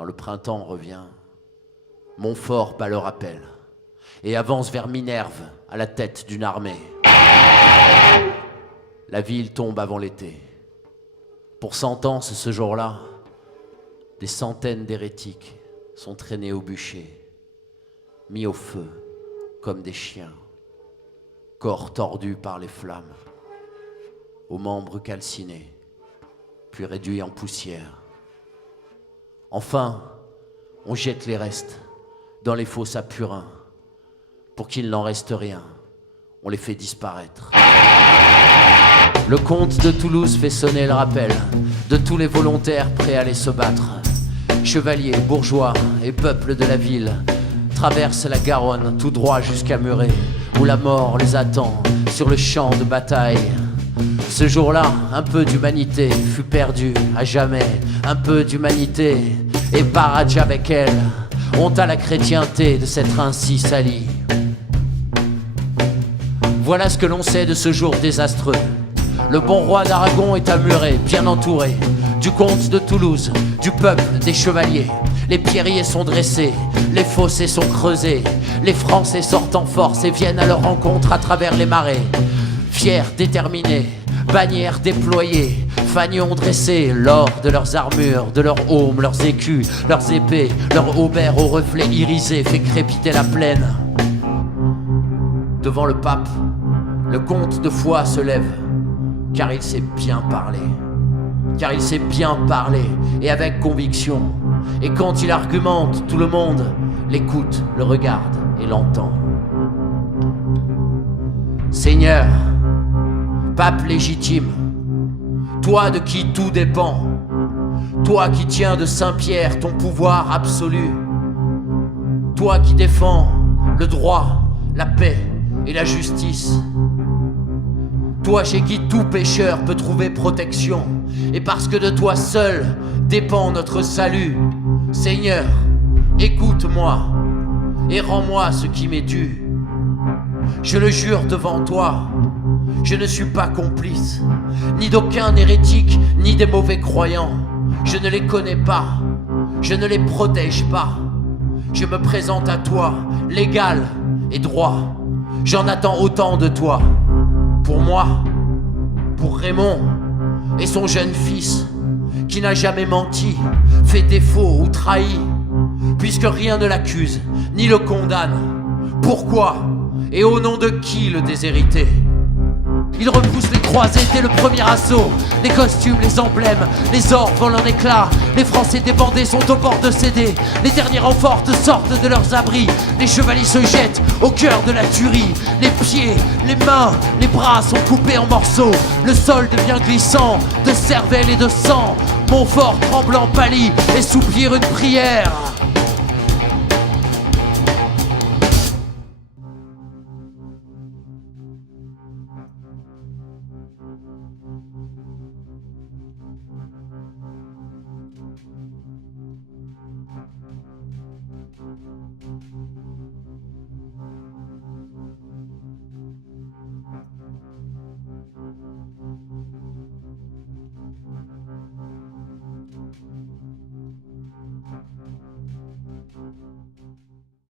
Quand le printemps revient, Montfort bat le rappel et avance vers Minerve à la tête d'une armée. La ville tombe avant l'été. Pour sentence, ce jour-là, des centaines d'hérétiques sont traînés au bûcher, mis au feu comme des chiens, corps tordus par les flammes, aux membres calcinés, puis réduits en poussière. Enfin, on jette les restes dans les fosses à purin. Pour qu'il n'en reste rien, on les fait disparaître. Le comte de Toulouse fait sonner le rappel de tous les volontaires prêts à aller se battre. Chevaliers, bourgeois et peuple de la ville traversent la Garonne tout droit jusqu'à Muret, où la mort les attend sur le champ de bataille. Ce jour-là, un peu d'humanité fut perdue à jamais. Un peu d'humanité et barrage avec elle. Honte à la chrétienté de s'être ainsi salie. Voilà ce que l'on sait de ce jour désastreux. Le bon roi d'Aragon est à Muret, bien entouré du comte de Toulouse, du peuple, des chevaliers. Les pierriers sont dressés, les fossés sont creusés. Les Français sortent en force et viennent à leur rencontre à travers les marais. Fiers, déterminés, bannières déployées, fanions dressés, l'or de leurs armures, de leurs aumes, leurs écus, leurs épées, leurs haubert aux reflets irisés fait crépiter la plaine. Devant le pape, le comte de Foix se lève, car il sait bien parler. Car il sait bien parler, et avec conviction. Et quand il argumente, tout le monde l'écoute, le regarde et l'entend. Seigneur, pape légitime, toi de qui tout dépend, toi qui tiens de Saint-Pierre ton pouvoir absolu, toi qui défends le droit, la paix et la justice, toi chez qui tout pécheur peut trouver protection, et parce que de toi seul dépend notre salut, Seigneur, écoute-moi et rends-moi ce qui m'est dû. Je le jure devant toi, je ne suis pas complice, ni d'aucun hérétique, ni des mauvais croyants. Je ne les connais pas, je ne les protège pas. Je me présente à toi, légal et droit. J'en attends autant de toi. Pour moi, pour Raymond et son jeune fils, qui n'a jamais menti, fait défaut ou trahi, puisque rien ne l'accuse, ni le condamne. Pourquoi et au nom de qui le déshériter? Il repousse les croisés dès le premier assaut. Les costumes, les emblèmes, les ors volent en éclats. Les Français débandés sont au bord de céder. Les derniers renforts sortent de leurs abris. Les chevaliers se jettent au cœur de la tuerie. Les pieds, les mains, les bras sont coupés en morceaux. Le sol devient glissant de cervelle et de sang. Montfort tremblant pâlit et soupire une prière.